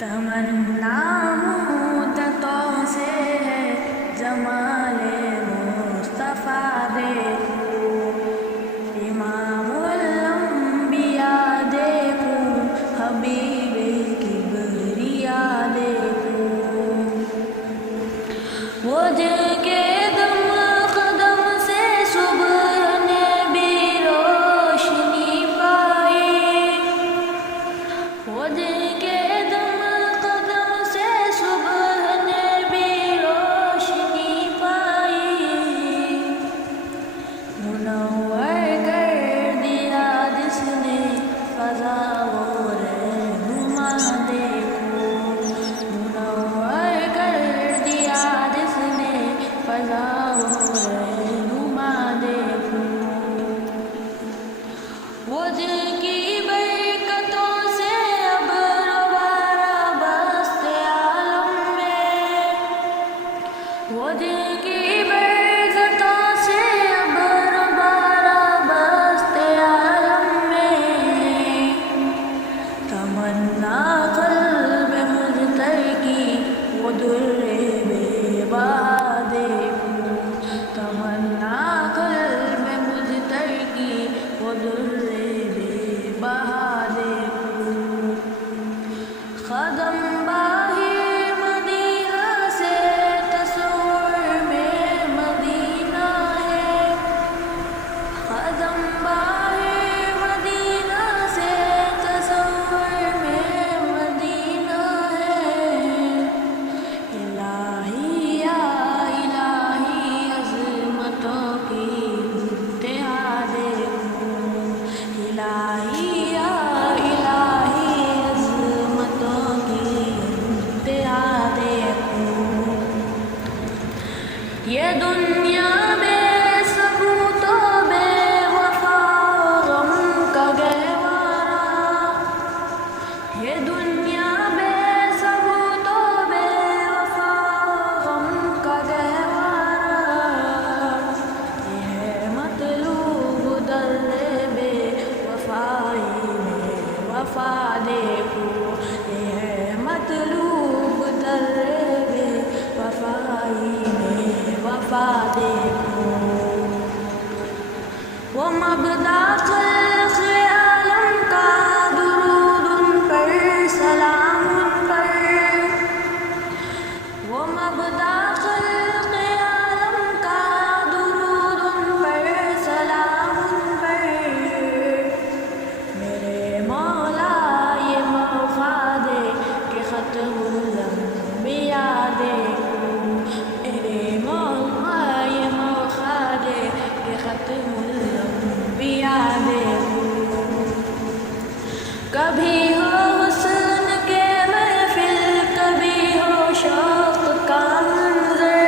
تمنا مدتوں سے ہے جمال مصطفیٰ دیکھوں، امام الانبیاء دیکھوں، حبیب کبریاء دیکھوں، وہ جن کے دم قدم سے صبح نے بھی روشنی پائی، وہ جن کے دم قدم سے صبح نے بھی روشنی پائی، منور کر دیا جس نے فضا و رہنما دیکھو، منور کر دیا جس نے فضا و رہنما دیکھو، وہ جن کی برکتوں سے اب روبارہ بست عالم میں، وہ جن کی برکتوں سے اب روبارہ بست عالم میں، تمنا قلب مجتر کی وہ در بے بہا دیکھوں، تمنا قلب مجتر کی وہ در بے بہا دیکھوں، قدم باہر مدینہ سے تصور میں مدینہ ہے، قدم باہر مدینہ سے تصور میں مدینہ ہے، الہی یا الہی عظمتوں کی انتہا دیکھوں، الہی یا الہی عظمتوں کی انتہا دیکھوں، یہ دنیا میں ثبوت و بے وفا غم کا گہوارہ، یہ دنیا میں ثبوت و بے وفا غم کا گہوارہ، یہ ہے مطلوب در بے وفائی میں وفا دیکھو، یہ ہے مطلوب در بے وفائی میں وفا دیکھو، وہ مبدا خلق عالم کا درود ان پر سلام ان پر، وہ مبدا خلق عالم کا درود ان پر سلام ان پر، میرے مولا یہ موقع دے کہ ختم الانبیاء دیکھوں، میرے مولا یہ موقع دے کہ ختم الانبیاء دیکھوں، کبھی ہو حسن کے محفل، کبھی ہو شوق کا منظر،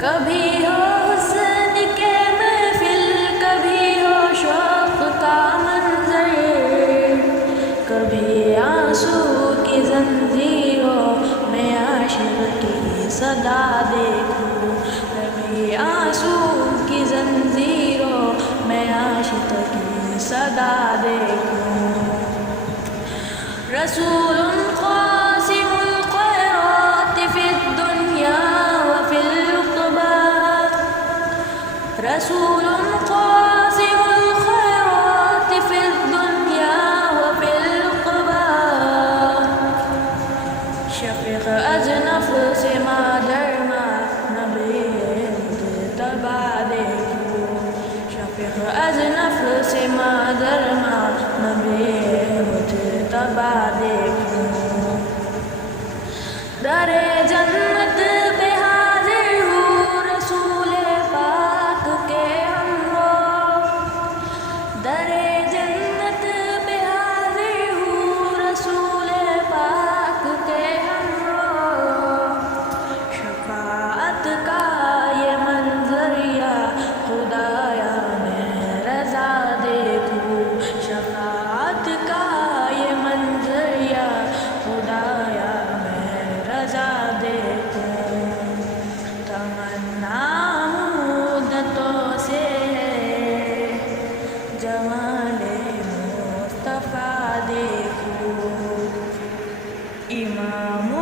کبھی ہو حسن کے محفل، کبھی ہو شوق کا منظر، کبھی آنسو کی زنجیروں میں عاشق کی صدا دیکھوں، کبھی آنسو کی زنجیروں میں عاشق کی صدا دیکھوں، رسول قاسم الخيرات في الدنيا وفي العقبى، رسول قاسم الخيرات في الدنيا وفي العقبى، شفیق از نفس مادر ماں نبی مجتبیٰ دیکھوں، شفیق از نفس مادر ماں نبی مجتبیٰ دیکھوں، در جنت پہ حاضر ہوں رسول پاک کے ہمراہ، در جنت پہ حاضر ہوں رسول پاک کے ہمراہ، شفاعت کا یہ منظر یا خدایا میں رضا دیکھوں، شفاعت کا یہ منظر امام